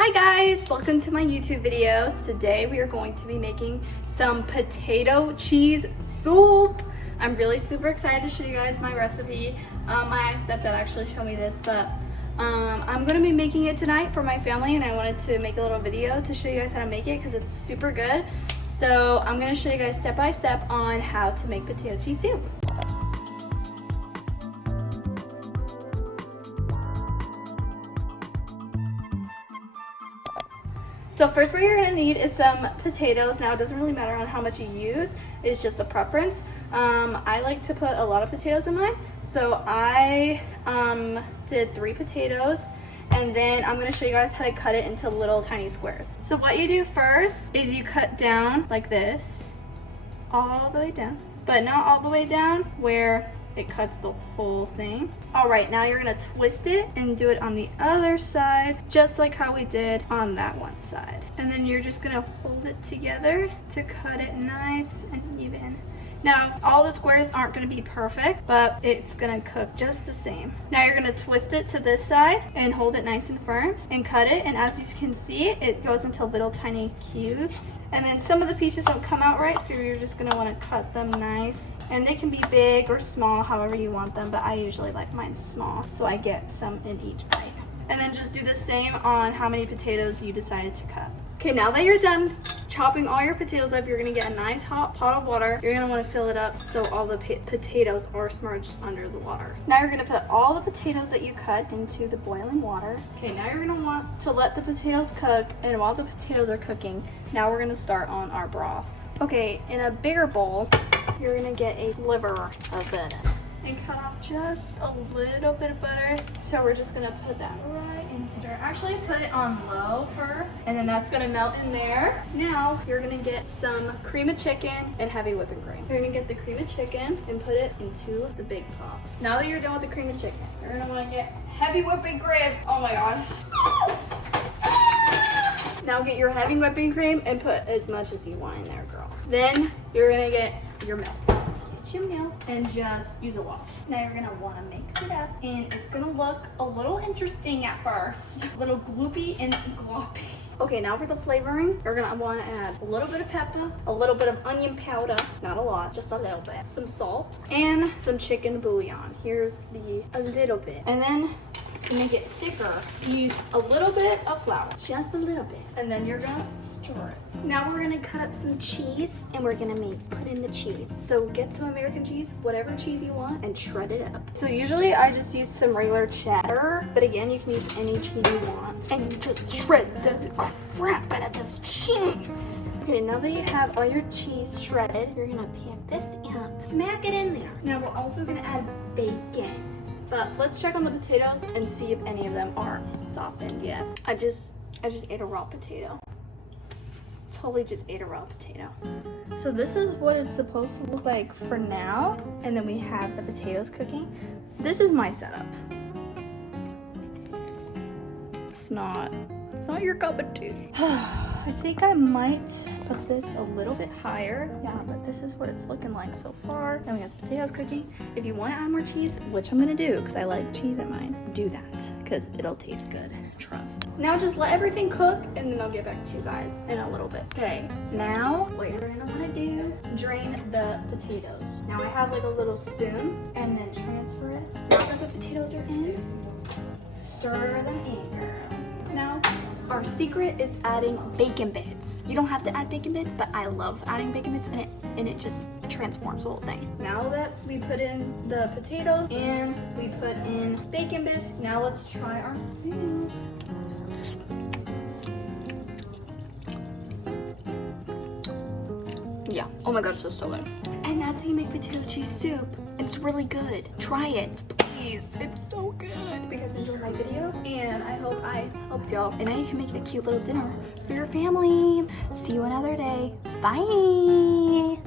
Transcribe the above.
Hi guys, welcome to my YouTube video. Today we are going to be making some potato cheese soup. I'm really super excited to show you guys my recipe. My stepdad actually showed me this, but I'm gonna be making it tonight for my family, and I wanted to make a little video to show you guys how to make it because it's super good. So I'm gonna show you guys step by step on how to make potato cheese soup. So first what you're gonna need is some potatoes. Now it doesn't really matter on how much you use, it's just a preference. I like to put a lot of potatoes in mine. So I did 3 potatoes, and then I'm gonna show you guys how to cut it into little tiny squares. So what you do first is you cut down like this, all the way down, but not all the way down where it cuts the whole thing. All right, now you're gonna twist it and do it on the other side, just like how we did on that one side. And then you're just gonna hold it together to cut it nice and even. Now, all the squares aren't gonna be perfect, but it's gonna cook just the same. Now you're gonna twist it to this side and hold it nice and firm and cut it. And as you can see, it goes into little tiny cubes. And then some of the pieces don't come out right, so you're just gonna wanna cut them nice. And they can be big or small, however you want them, but I usually like mine small, so I get some in each bite. And then just do the same on how many potatoes you decided to cut. Okay, now that you're done chopping all your potatoes up, you're gonna get a nice hot pot of water. You're gonna wanna fill it up so all the potatoes are submerged under the water. Now you're gonna put all the potatoes that you cut into the boiling water. Okay, now you're gonna want to let the potatoes cook, and while the potatoes are cooking, now we're gonna start on our broth. Okay, in a bigger bowl, you're gonna get a sliver of butter and cut off just a little bit of butter. So we're just gonna put that right in here. Actually put it on low first, and then that's gonna melt in there. Now you're gonna get some cream of chicken and heavy whipping cream. You're gonna get the cream of chicken and put it into the big pot. Now that you're done with the cream of chicken, you're gonna wanna get heavy whipping cream. Oh my gosh. Now get your heavy whipping cream and put as much as you want in there, girl. Then you're gonna get your milk. Your milk and just use a wash. Now you're gonna wanna mix it up, and it's gonna look a little interesting at first. A little gloopy and gloppy. Okay, now for the flavoring, you're gonna wanna add a little bit of pepper, a little bit of onion powder, not a lot, just a little bit, some salt, and some chicken bouillon. Here's a little bit. And then to make it thicker, use a little bit of flour, just a little bit. And then you're gonna stir it. Now we're gonna cut up some cheese, and we're gonna put in the cheese. So get some American cheese, whatever cheese you want, and shred it up. So usually I just use some regular cheddar, but again, you can use any cheese you want. And you just shred the crap out of this cheese. Okay, now that you have all your cheese shredded, you're gonna pan this up, smack it in there. Now we're also gonna add bacon. But let's check on the potatoes and see if any of them are softened yet. I just ate a raw potato. Totally just ate a raw potato. So this is what it's supposed to look like for now, and then we have the potatoes cooking. This is my setup. It's not your cup of tea. I think I might put this a little bit higher. Yeah, but this is what it's looking like so far. Then we have the potatoes cooking. If you want to add more cheese, which I'm gonna do because I like cheese in mine, do that because it'll taste good. Trust. Now just let everything cook, and then I'll get back to you guys in a little bit. Okay, now what you're gonna want to do, drain the potatoes. Now I have like a little spoon, and then transfer it. Now that the potatoes are in, stir them in, girl. Now, our secret is adding bacon bits. You don't have to add bacon bits, but I love adding bacon bits in it, and it just transforms the whole thing. Now that we put in the potatoes and we put in bacon bits, now let's try our soup. Yeah, oh my gosh, that's so good. And that's how you make potato cheese soup. It's really good. Try it, please. It's so good. You guys enjoyed my video, and I hope I helped y'all. And now you can make a cute little dinner for your family. See you another day. Bye.